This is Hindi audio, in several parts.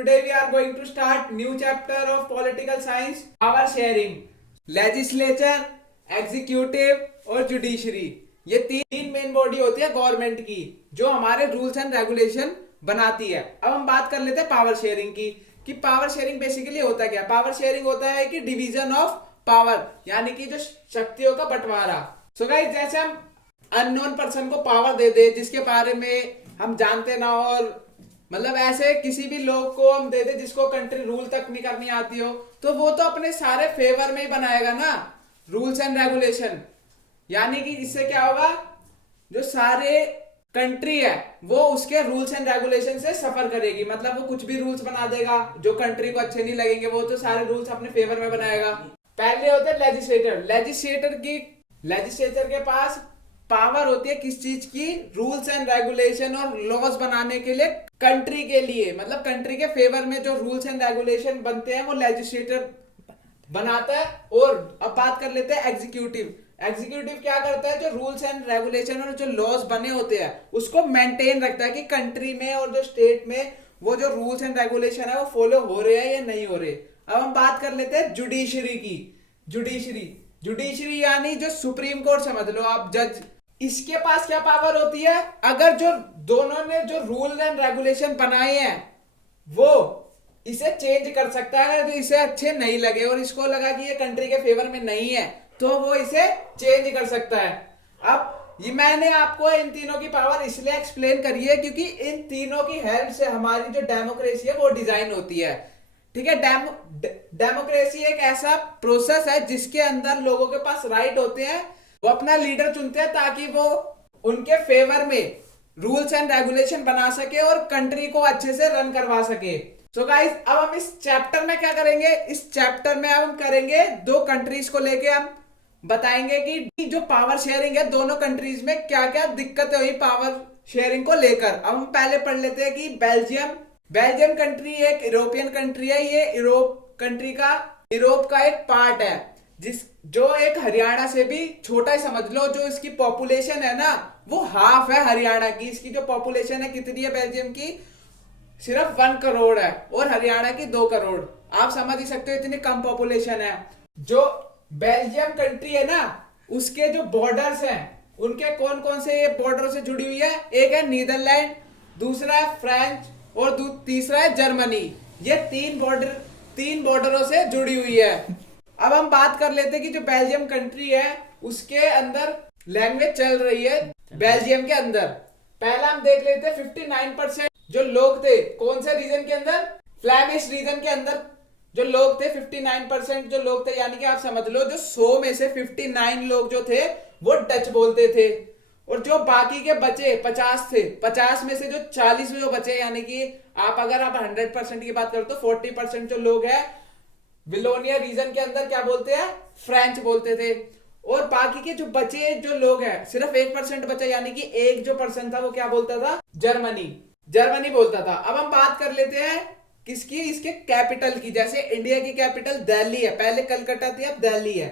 Today we are going to start new chapter of political science, power sharing, legislature, executive और जुडिशरी। ये तीन मेन बॉडी होती है गवर्नमेंट की जो हमारे रूल्स एंड रेगुलेशन बनाती है। अब हम बात कर लेते हैं पावर शेयरिंग की कि पावर शेयरिंग बेसिकली होता क्या। पावर शेयरिंग होता है कि डिवीजन ऑफ पावर, यानी कि जो शक्तियों का बंटवारा। सो गाइस, जैसे हम अननोन पर्सन को पावर दे दे जिसके बारे में हम जानते ना हो, और मतलब ऐसे किसी भी लोग को हम दे दे जिसको कंट्री रूल तक नहीं करनी आती हो, तो वो तो अपने सारे फेवर में ही बनाएगा ना रूल्स एंड रेगुलेशन। यानी कि इससे क्या होगा, जो सारे कंट्री है वो उसके रूल्स एंड रेगुलेशन से सफर करेगी। मतलब वो कुछ भी रूल्स बना देगा जो कंट्री को अच्छे नहीं लगेंगे, वो तो सारे रूल्स अपने फेवर में बनाएगा। पहले होते हैं लेजिस्लेटर लेजिस्लेचर के पास पावर होती है किस चीज की, रूल्स एंड रेगुलेशन और लॉज बनाने के लिए कंट्री के लिए। मतलब कंट्री के फेवर में जो रूल्स एंड रेगुलेशन बनते हैं वो लेजिस्लेटर बनाता है। और अब बात कर लेते हैं एग्जीक्यूटिव क्या करता है, जो रूल्स एंड रेगुलेशन और जो लॉज बने होते हैं उसको मेंटेन रखता है कि कंट्री में और जो स्टेट में वो जो रूल्स एंड रेगुलेशन है वो फॉलो हो रहे हैं या नहीं हो रहे। अब हम बात कर लेते हैं जुडिशरी की। जुडिशरी यानी जो सुप्रीम कोर्ट समझ लो आप, जज। इसके पास क्या पावर होती है, अगर जो दोनों ने जो रूल एंड रेगुलेशन बनाए हैं वो इसे चेंज कर सकता है। तो इसे अच्छे नहीं लगे और इसको लगा कि ये कंट्री के फेवर में नहीं है, तो वो इसे चेंज कर सकता है। अब ये मैंने आपको इन तीनों की पावर इसलिए एक्सप्लेन करी है क्योंकि इन तीनों की हेल्प से हमारी जो डेमोक्रेसी है वो डिजाइन होती है। ठीक है, डेमोक्रेसी एक ऐसा प्रोसेस है जिसके अंदर लोगों के पास राइट होते हैं, वो अपना लीडर चुनते हैं ताकि वो उनके फेवर में रूल्स एंड रेगुलेशन बना सके और कंट्री को अच्छे से रन करवा सके। सो गाइस, अब हम इस चैप्टर में क्या करेंगे, इस चैप्टर में अब हम करेंगे दो कंट्रीज को लेके हम बताएंगे कि जो पावर शेयरिंग है दोनों कंट्रीज में क्या क्या दिक्कतें हुई पावर शेयरिंग को लेकर। अब हम पहले पढ़ लेते हैं कि बेल्जियम कंट्री एक यूरोपियन कंट्री है। ये यूरोप का एक पार्ट है जो एक हरियाणा से भी छोटा ही समझ लो। जो इसकी पॉपुलेशन है ना वो हाफ है हरियाणा की। इसकी जो पॉपुलेशन है कितनी है बेल्जियम की, सिर्फ 1 करोड़ है और हरियाणा की 2 करोड़। आप समझ ही सकते हो इतनी कम पॉपुलेशन है। जो बेल्जियम कंट्री है ना उसके जो बॉर्डर्स हैं उनके कौन कौन से ये बॉर्डर से जुड़ी हुई है, एक है नीदरलैंड, दूसरा है फ्रांस और तीसरा है जर्मनी। ये तीन बॉर्डरों से जुड़ी हुई है। अब हम बात कर लेते हैं कि जो बेल्जियम कंट्री है उसके अंदर लैंग्वेज चल रही है बेल्जियम के अंदर। पहला हम देख लेते हैं 59% जो लोग थे कौन से रीजन के अंदर, फ्लैमिश रीजन के अंदर जो लोग थे 59% जो लोग थे, यानी कि आप समझ लो जो 100 में से 59 लोग जो थे वो डच बोलते थे। और जो बाकी के बचे 50 थे, 50 में से जो 40 में जो बचे, यानी कि अगर आप 100% की बात करो तो 40% जो लोग हैं विलोनिया रीजन के अंदर क्या बोलते हैं, फ्रेंच बोलते थे। और बाकी के जो बचे जो लोग हैं सिर्फ 1% बचा, यानी कि एक जो पर्सन था वो क्या बोलता था, जर्मनी बोलता था। अब हम बात कर लेते हैं किसकी, इसके कैपिटल की। जैसे इंडिया की कैपिटल दिल्ली है, पहले कलकत्ता थी अब दिल्ली है,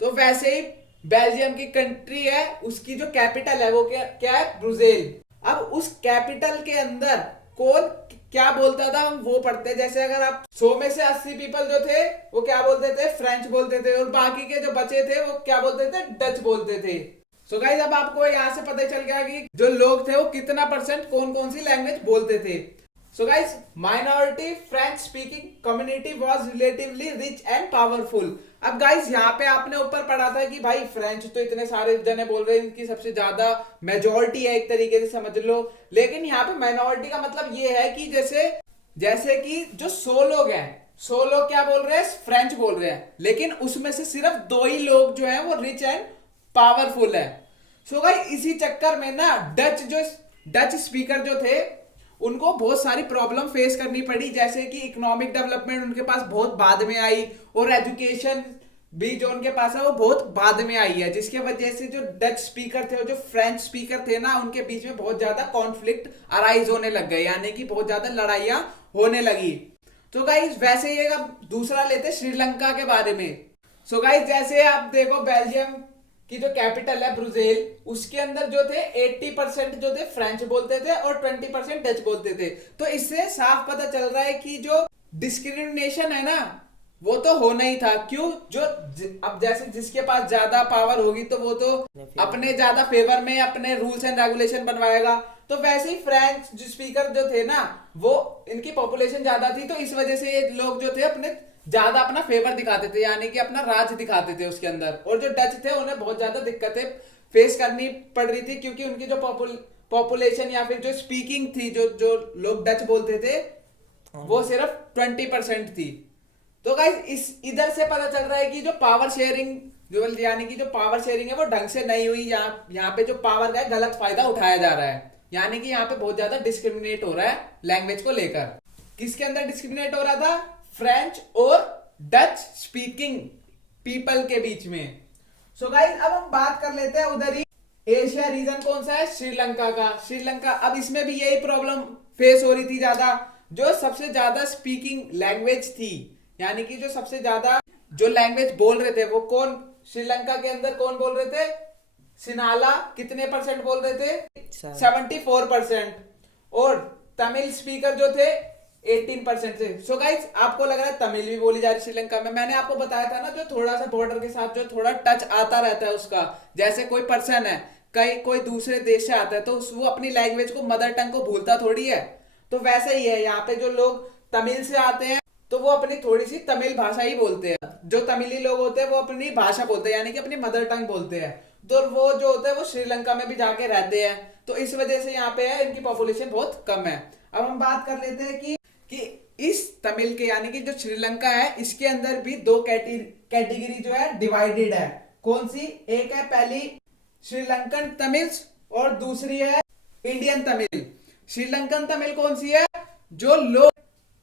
तो वैसे ही बेल्जियम की कंट्री है उसकी जो कैपिटल है वो क्या है, ब्रुसेल। अब उस कैपिटल के अंदर कौन क्या बोलता था हम वो पढ़ते हैं। जैसे अगर आप 100 में से 80 पीपल जो थे वो क्या बोलते थे, फ्रेंच बोलते थे, और बाकी के जो बचे थे वो क्या बोलते थे, डच बोलते थे। सो गाइस, अब आपको यहाँ से पता चल गया कि जो लोग थे वो कितना % कौन कौन सी लैंग्वेज बोलते थे। So guys, minority French speaking community was relatively rich and powerful. अब गाइस यहाँ पे आपने ऊपर पढ़ा था कि भाई फ्रेंच तो इतने सारे जने बोल रहे हैं, इनकी सबसे ज्यादा मेजॉरिटी है एक तरीके से समझ लो। लेकिन यहाँ पे माइनॉरिटी का मतलब ये है कि जैसे कि जो 100 लोग हैं, 100 लोग क्या बोल रहे हैं, फ्रेंच बोल रहे हैं, लेकिन उसमें से सिर्फ 2 ही लोग जो है वो रिच एंड पावरफुल है। सो गाइस, इसी चक्कर में ना डच स्पीकर जो थे उनको बहुत सारी प्रॉब्लम फेस करनी पड़ी। जैसे कि इकोनॉमिक डेवलपमेंट उनके पास बहुत बाद में आई और एजुकेशन भी जो उनके पास है वो बहुत बाद में आई है, जिसके वजह से जो डच स्पीकर थे और जो फ्रेंच स्पीकर थे ना उनके बीच में बहुत ज्यादा कॉन्फ्लिक्ट अराइज होने लग गए, यानी कि बहुत ज्यादा लड़ाइयां होने लगी। तो गाइस, वैसे ही अब दूसरा लेते श्रीलंका के बारे में। सो गाइस, जैसे आप देखो बेल्जियम की जो कैपिटल है ब्रुजेल, उसके अंदर जो थे 80% जो थे फ्रेंच बोलते थे और 20% डच बोलते थे। तो इससे साफ पता चल रहा है कि जो डिस्क्रिमिनेशन है ना वो तो होना ही था। क्यों? जो अब जैसे जिसके पास ज्यादा पावर होगी तो वो तो अपने ज्यादा फेवर में अपने रूल्स एंड रेगुलेशन बनवाएगा। तो वैसे ही फ्रेंच जो स्पीकर जो थे ना वो इनकी पॉपुलेशन ज्यादा थी, तो इस वजह से ये लोग जो थे अपने ज्यादा अपना फेवर दिखाते थे, यानी कि अपना राज दिखाते थे उसके अंदर। और जो डच थे उन्हें बहुत ज्यादा दिक्कतें फेस करनी पड़ रही थी, क्योंकि उनकी जो पॉपुलेशन या फिर जो स्पीकिंग थी, जो जो लोग डच बोलते थे वो सिर्फ 20% थी। तो गाइस इस इधर से पता चल रहा है कि जो पावर शेयरिंग जो यानी कि जो पावर शेयरिंग है वो ढंग से नहीं हुई। यहाँ पे जो पावर का गलत फायदा उठाया जा रहा है, यानी कि यहाँ पे बहुत ज्यादा डिस्क्रिमिनेट हो रहा है लैंग्वेज को लेकर। किसके अंदर डिस्क्रिमिनेट हो रहा था? फ्रेंच और डच स्पीकिंग पीपल के बीच में। सो गाइस अब हम बात कर लेते हैं उधर ही एशिया रीजन कौन सा है? श्रीलंका का। श्रीलंका, अब इसमें भी यही प्रॉब्लम फेस हो रही थी ज्यादा। जो सबसे ज्यादा स्पीकिंग लैंग्वेज थी, यानी कि जो सबसे ज्यादा जो लैंग्वेज बोल रहे थे वो कौन? श्रीलंका के अंदर कौन बोल रहे थे? सिनाला। कितने परसेंट बोल रहे थे? 74%। और तमिल स्पीकर जो थे 18% थे। सो गाइस आपको लग रहा है तमिल भी बोली जा रही श्रीलंका में। मैंने आपको बताया था ना जो थोड़ा सा बॉर्डर के साथ जो थोड़ा टच आता रहता है उसका, जैसे कोई पर्सन है कहीं कोई दूसरे देश से आता है तो वो अपनी लैंग्वेज को मदर टंग को भूलता थोड़ी है। तो वैसे ही है यहाँ पे, जो लोग तमिल से आते हैं तो वो अपनी थोड़ी सी तमिल भाषा ही बोलते हैं। जो तमिली लोग होते हैं वो अपनी भाषा बोलते हैं, यानी कि अपनी मदर टंग बोलते हैं। तो वो जो होते हैं वो श्रीलंका में भी जाके रहते हैं, तो इस वजह से यहाँ पे है इनकी पॉपुलेशन बहुत कम है। अब हम बात कर लेते हैं कि इस तमिल के यानी कि जो श्रीलंका है इसके अंदर भी दो कैटेगरी जो है डिवाइडेड है। कौन सी? एक है पहली श्रीलंकन तमिल्स और दूसरी है इंडियन तमिल। श्रीलंकन तमिल कौन सी है? जो लोग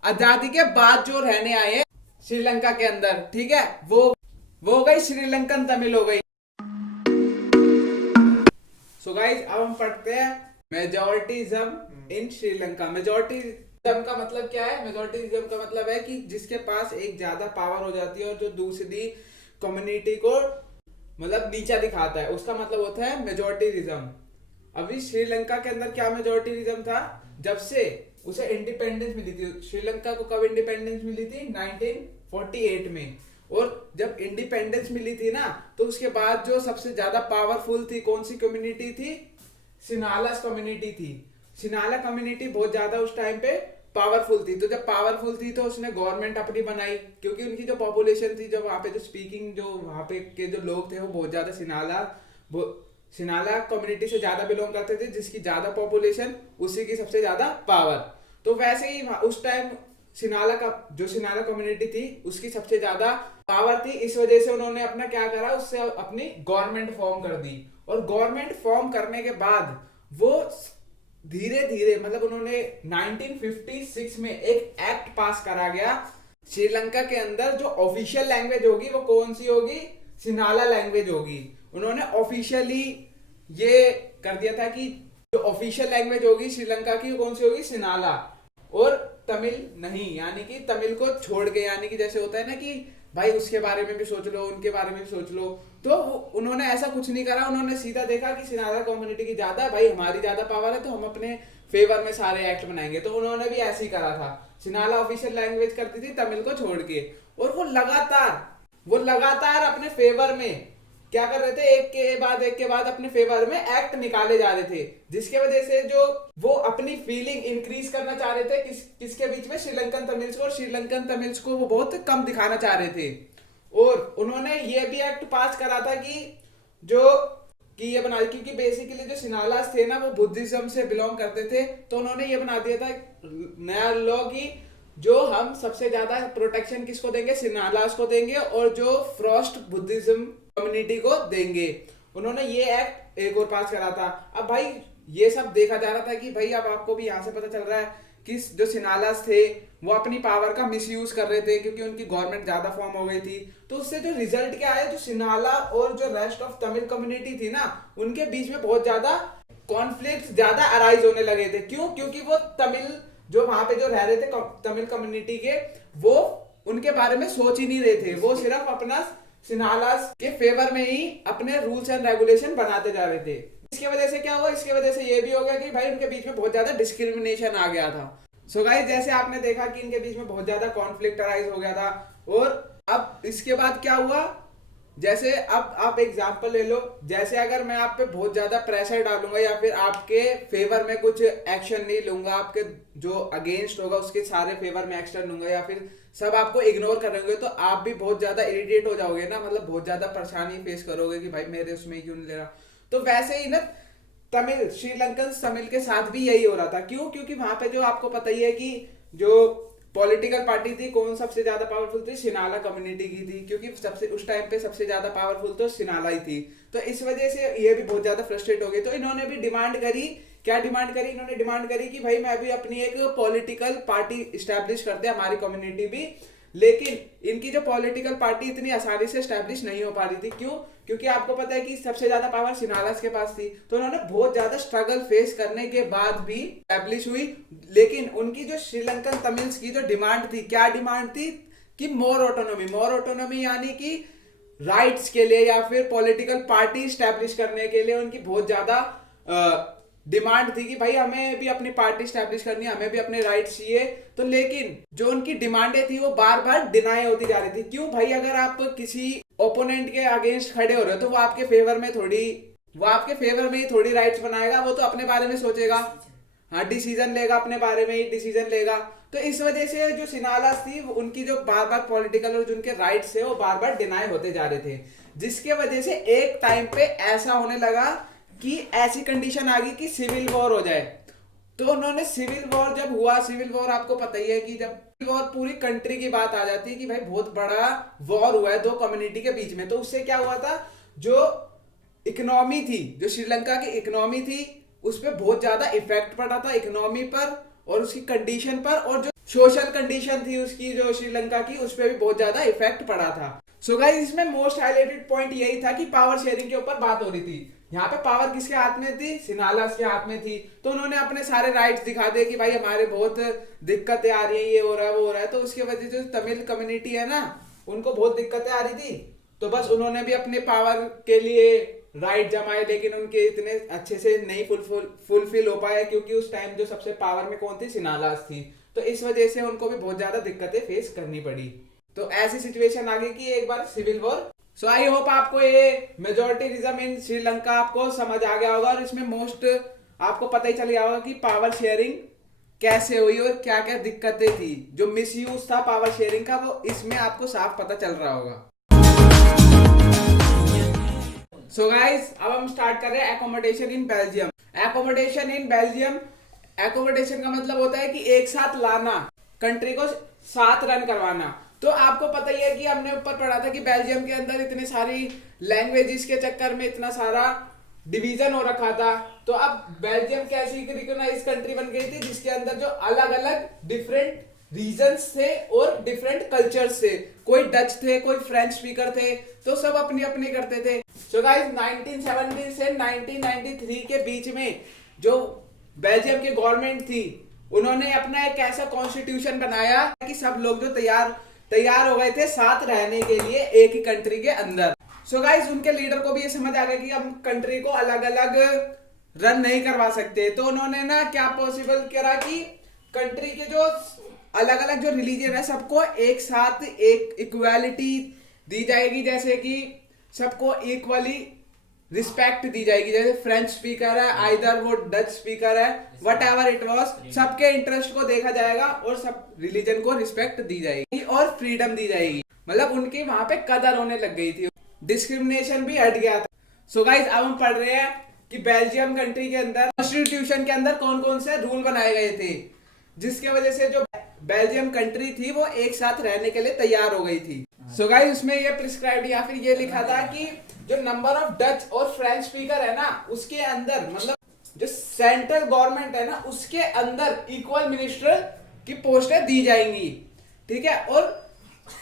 आजादी के बाद जो रहने आए हैं श्रीलंका के अंदर, ठीक है, वो हो गई श्रीलंकन तमिल हो गई। सो गाइस अब हम पढ़ते हैं मेजॉरिटिज्म इन श्रीलंका। मेजॉरिटिज्म का मतलब क्या है? मेजॉरिटिज्म का मतलब है कि जिसके पास एक ज्यादा पावर हो जाती है और जो दूसरी कम्युनिटी को मतलब नीचा दिखाता है, उसका मतलब होता है मेजॉरिटिज्म। अभी श्रीलंका के अंदर क्या मेजॉरिटिज्म था? जब से उसे इंडिपेंडेंस मिली थी, श्रीलंका को कब इंडिपेंडेंस मिली थी? 1948 में। और जब इंडिपेंडेंस मिली थी ना तो उसके बाद जो सबसे ज्यादा पावरफुल थी कौन सी कम्युनिटी थी? सिनालास कम्युनिटी थी। सिनाला कम्युनिटी बहुत ज्यादा उस टाइम पे पावरफुल थी। तो जब पावरफुल थी तो उसने गवर्नमेंट अपनी बनाई, क्योंकि उनकी जो पॉपुलेशन थी, जो वहां पे जो स्पीकिंग जो वहां पे के जो लोग थे वो बहुत ज्यादा सिनाला कम्युनिटी से ज्यादा बिलोंग करते थे, जिसकी ज्यादा पॉपुलेशन उसी की सबसे ज्यादा पावर। तो वैसे ही उस टाइम सिनाला कम्युनिटी थी उसकी सबसे ज्यादा पावर थी। इस वजह से उन्होंने अपना क्या करा, उससे अपनी गवर्नमेंट फॉर्म कर दी। और गवर्नमेंट फॉर्म करने के बाद वो धीरे धीरे मतलब उन्होंने 1956 में एक एक्ट पास करा गया। श्रीलंका के अंदर जो ऑफिशियल लैंग्वेज होगी वो कौन सी होगी? सिनाला लैंग्वेज होगी। उन्होंने ऑफिशियली ये कर दिया था कि जो ऑफिशियल लैंग्वेज होगी श्रीलंका की कौन सी होगी? सिनाला, और तमिल नहीं, यानी कि तमिल को छोड़ के, यानी कि जैसे होता है ना कि भाई उसके बारे में भी सोच लो, उनके बारे में भी सोच लो। तो उन्होंने ऐसा कुछ नहीं करा, उन्होंने सीधा देखा कि सिनाला कम्युनिटी की ज्यादा है, भाई हमारी ज्यादा पावर है तो हम अपने फेवर में सारे एक्ट बनाएंगे। तो उन्होंने भी ऐसे ही करा था। सिनाला ऑफिशियल लैंग्वेज करती थी तमिल को छोड़ के, और वो लगातार अपने फेवर में क्या कर रहे थे, एक के बाद अपने फेवर में एक्ट निकाले जा रहे थे, जिसके वजह से जो वो अपनी फीलिंग इंक्रीज करना चाह रहे थे किसके बीच में? श्रीलंकन तमिल्स को। और श्रीलंकन तमिल्स को वो बहुत कम दिखाना चाह रहे थे। और उन्होंने ये भी एक्ट पास करा था कि ये बना, क्योंकि बेसिकली जो सिनालास थे ना वो बुद्धिज्म से बिलोंग करते थे, तो उन्होंने ये बना दिया था नया लॉ की जो हम सबसे ज्यादा प्रोटेक्शन किसको देंगे? सिनालास को देंगे, और जो फ्रॉस्ट बुद्धिज्म कम्युनिटी को देंगे। उन्होंने ये एक्ट एक और पास करा था। अब भाई ये सब देखा जा रहा था कि भाई अब आपको भी यहाँ से पता चल रहा है कि जो सिनालास थे वो अपनी पावर का मिसयूज कर रहे थे, क्योंकि उनकी गवर्नमेंट ज्यादा फॉर्म हो गई थी। तो उससे जो रिजल्ट क्या आया, जो सिनाला और जो रेस्ट ऑफ तमिल कम्युनिटी थी ना उनके बीच में बहुत ज्यादा कॉन्फ्लिक्ट ज्यादा अराइज होने लगे थे। क्यों? क्योंकि वो तमिल जो वहां पे जो रह रहे थे तमिल कम्युनिटी के, वो उनके बारे में सोच ही नहीं रहे थे। वो सिर्फ अपना सिनालास के फेवर में ही अपने रूल्स एंड रेगुलेशन बनाते जा रहे थे। इसके वजह से क्या हुआ, इसके वजह से ये भी हो गया कि भाई उनके बीच में बहुत ज्यादा डिस्क्रिमिनेशन आ गया था। सो गाइस, जैसे आपने देखा कि इनके बीच में बहुत ज्यादा कॉन्फ्लिक्ट अराइज हो गया था। और अब इसके बाद क्या हुआ, जैसे अब आप एग्जांपल ले लो, जैसे अगर मैं आप पे बहुत ज्यादा प्रेशर डालूंगा या फिर आपके फेवर में कुछ एक्शन नहीं लूंगा, आपके जो अगेंस्ट होगा उसके सारे फेवर में एक्शन लूंगा या फिर सब आपको इग्नोर करेंगे, तो आप भी बहुत ज्यादा इरिटेट हो जाओगे ना, मतलब बहुत ज्यादा परेशानी फेस करोगे कि भाई मेरे उसमें क्यों नहीं ले रहा। तो वैसे ही ना तमिल, श्रीलंकन तमिल के साथ भी यही हो रहा था। क्यों? क्योंकि वहां पे जो आपको पता ही है कि जो पॉलिटिकल पार्टी थी, कौन सबसे ज्यादा पावरफुल थी, सिनाला कम्युनिटी की थी, क्योंकि सबसे उस टाइम पे सबसे ज्यादा पावरफुल तो सिनाला ही थी। तो इस वजह से ये भी बहुत ज्यादा फ्रस्ट्रेट हो गई। तो इन्होंने भी डिमांड करी, क्या डिमांड करी, इन्होंने डिमांड करी कि भाई मैं भी अपनी एक पॉलिटिकल पार्टी स्टैब्लिश करते हैं, हमारी कम्युनिटी भी। लेकिन इनकी जो पॉलिटिकल पार्टी इतनी आसानी से स्टैब्लिश नहीं हो पा रही थी। क्यों? क्योंकि आपको पता है कि सबसे ज्यादा पावर सिनालास के पास थी। तो उन्होंने बहुत ज्यादा स्ट्रगल फेस करने के बाद भी स्टैब्लिश हुई। लेकिन उनकी जो श्रीलंकन तमिल्स की जो डिमांड थी, क्या डिमांड थी कि मोर ऑटोनॉमी, मोर ऑटोनॉमी यानी कि राइट्स के लिए या फिर पॉलिटिकल पार्टी स्टैब्लिश करने के लिए उनकी बहुत ज्यादा डिमांड थी कि भाई हमें भी अपनी पार्टी स्टैब्लिश करनी है, हमें भी अपने राइट्स चाहिए। तो लेकिन जो उनकी डिमांडें थी वो बार बार डिनाई होती जा रही थी। क्यों भाई? अगर आप किसी ओपोनेंट के अगेंस्ट खड़े हो रहे हो तो वो आपके फेवर में ही थोड़ी राइट्स बनाएगा, वो तो अपने बारे में सोचेगा, हाँ डिसीजन लेगा, अपने बारे में ही डिसीजन लेगा। तो इस वजह से जो सिनालास थी उनकी जो बार बार पॉलिटिकल और जो उनके राइट्स थे वो बार बार डिनाई होते जा रहे थे, जिसके वजह से एक टाइम पे ऐसा होने लगा कि ऐसी कंडीशन आ गई कि सिविल वॉर हो जाए। तो उन्होंने सिविल वॉर जब हुआ, सिविल वॉर आपको पता ही है कि जब वॉर पूरी कंट्री की बात आ जाती है कि भाई बहुत बड़ा वॉर हुआ है दो कम्युनिटी के बीच में, तो उससे क्या हुआ था, जो इकोनॉमी थी, जो श्रीलंका की इकोनॉमी थी, उस पर बहुत ज्यादा इफेक्ट पड़ा था, इकोनॉमी पर और उसकी कंडीशन पर, और जो सोशल कंडीशन थी उसकी जो श्रीलंका की, उस पर भी बहुत ज्यादा इफेक्ट पड़ा था। सो गाइस, इसमें मोस्ट हाईलाइटेड पॉइंट यही था कि पावर शेयरिंग के ऊपर बात हो रही थी। यहाँ पे पावर किसके हाथ में थी? सिनालास के हाथ में थी। तो उन्होंने अपने सारे राइट्स दिखा दिए कि भाई हमारे बहुत दिक्कतें आ रही है, ये हो रहा है, वो हो रहा है। तो उसके वजह से जो तमिल कम्युनिटी है ना, उनको बहुत दिक्कतें आ रही थी। तो बस उन्होंने भी अपने पावर के लिए राइट जमाए, लेकिन उनके इतने अच्छे से नहीं फुलफिल हो पाए, क्योंकि उस टाइम जो सबसे पावर में कौन थी? सिनालास थी। तो इस वजह से उनको भी बहुत ज्यादा दिक्कतें फेस करनी पड़ी। तो ऐसी सिचुएशन आ गई कि एक बार civil war. So I hope आपको ये मेजोरिटीरिज्म इन श्रीलंका आपको समझ आ गया होगा, और इसमें मोस्ट आपको पता ही चल गया होगा कि पावर शेयरिंग कैसे हुई और क्या क्या दिक्कतें थी। जो मिसयूज था पावर शेयरिंग का, वो इसमें आपको साफ पता चल रहा होगा। सो गाइस, अब हम स्टार्ट कर रहे हैं accommodation in Belgium. Accommodation in Belgium, accommodation का मतलब होता है कि एक साथ लाना, कंट्री को साथ रन करवाना। तो आपको पता ही है कि हमने ऊपर पढ़ा था कि बेल्जियम के अंदर इतनी सारी लैंग्वेजेस के चक्कर में इतना सारा डिवीजन हो रखा था। तो अब बेल्जियम कैसी रिकॉग्नाइज कंट्री बन गई थी जिसके अंदर जो अलग अलग डिफरेंट रीजन्स थे और डिफरेंट कल्चर्स थे। कोई डच थे, कोई फ्रेंच स्पीकर थे, तो सब अपनी अपनी करते थे। सो गाइस, 1970 से 1993 के बीच में जो बेल्जियम की गवर्नमेंट थी, उन्होंने अपना एक ऐसा कॉन्स्टिट्यूशन बनाया कि सब लोग जो तैयार हो गए थे साथ रहने के लिए एक ही कंट्री के अंदर। सो गाइस, उनके लीडर को भी ये समझ आ गया कि हम कंट्री को अलग अलग रन नहीं करवा सकते। तो उन्होंने ना क्या पॉसिबल करा कि कंट्री के जो अलग अलग जो रिलीजन है सबको एक साथ एक इक्वालिटी दी जाएगी, जैसे कि सबको इक्वली रिस्पेक्ट दी जाएगी। जैसे फ्रेंच स्पीकर है, आइदर वो डच स्पीकर है, वट एवर इट वॉज, सबके इंटरेस्ट को देखा जाएगा और सब रिलीजन को रिस्पेक्ट दी जाएगी और फ्रीडम दी जाएगी। मतलब उनकी वहां पे कदर होने लग गई थी, डिस्क्रिमिनेशन भी हट गया था। सो गाइस, अब हम पढ़ रहे हैं कि बेल्जियम कंट्री के अंदर कॉन्स्टिट्यूशन के अंदर कौन कौन से रूल बनाए गए थे, जिसके वजह से जो बेल्जियम कंट्री थी वो एक साथ रहने के लिए तैयार हो गई थी। सो गाइस, उसमें ये प्रिस्क्राइब या फिर ये लिखा था कि जो नंबर ऑफ डच और फ्रेंच स्पीकर है ना, उसके अंदर मतलब जो सेंट्रल गवर्नमेंट है ना, उसके अंदर इक्वल मिनिस्टर की पोस्टें दी जाएंगी, ठीक है। और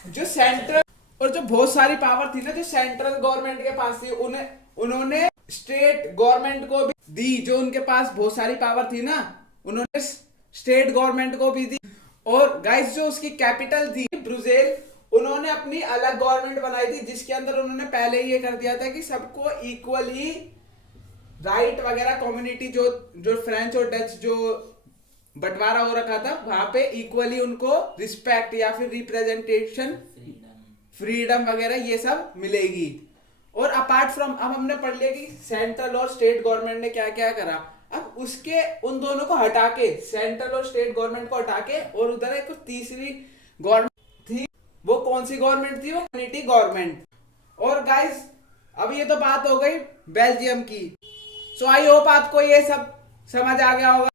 जो सेंट्रल और जो बहुत सारी पावर थी ना जो सेंट्रल गवर्नमेंट के पास थी, उन्होंने स्टेट गवर्नमेंट को भी दी। जो उनके पास बहुत सारी पावर थी ना, उन्होंने स्टेट गवर्नमेंट को भी दी। और गाइस, जो उसकी कैपिटल थी ब्रुसेल, उन्होंने अपनी अलग गवर्नमेंट बनाई थी, जिसके अंदर उन्होंने पहले ही ये कर दिया था कि सबको इक्वली राइट वगैरह, कम्युनिटी जो जो फ्रेंच और डच जो बंटवारा हो रखा था वहां पे इक्वली उनको रिस्पेक्ट या फिर रिप्रेजेंटेशन, फ्रीडम वगैरह ये सब मिलेगी। और अपार्ट फ्रॉम, अब हमने पढ़ लिया कि सेंट्रल और स्टेट गवर्नमेंट ने क्या क्या करा। अब उसके उन दोनों को हटा के, सेंट्रल और स्टेट गवर्नमेंट को हटा के, और उधर एक तीसरी गवर्नमेंट थी, वो कौन सी गवर्नमेंट थी? वो कम्युनिटी गवर्नमेंट। और गाइस अब ये तो बात हो गई बेल्जियम की। सो आई होप आपको ये सब समझ आ गया होगा।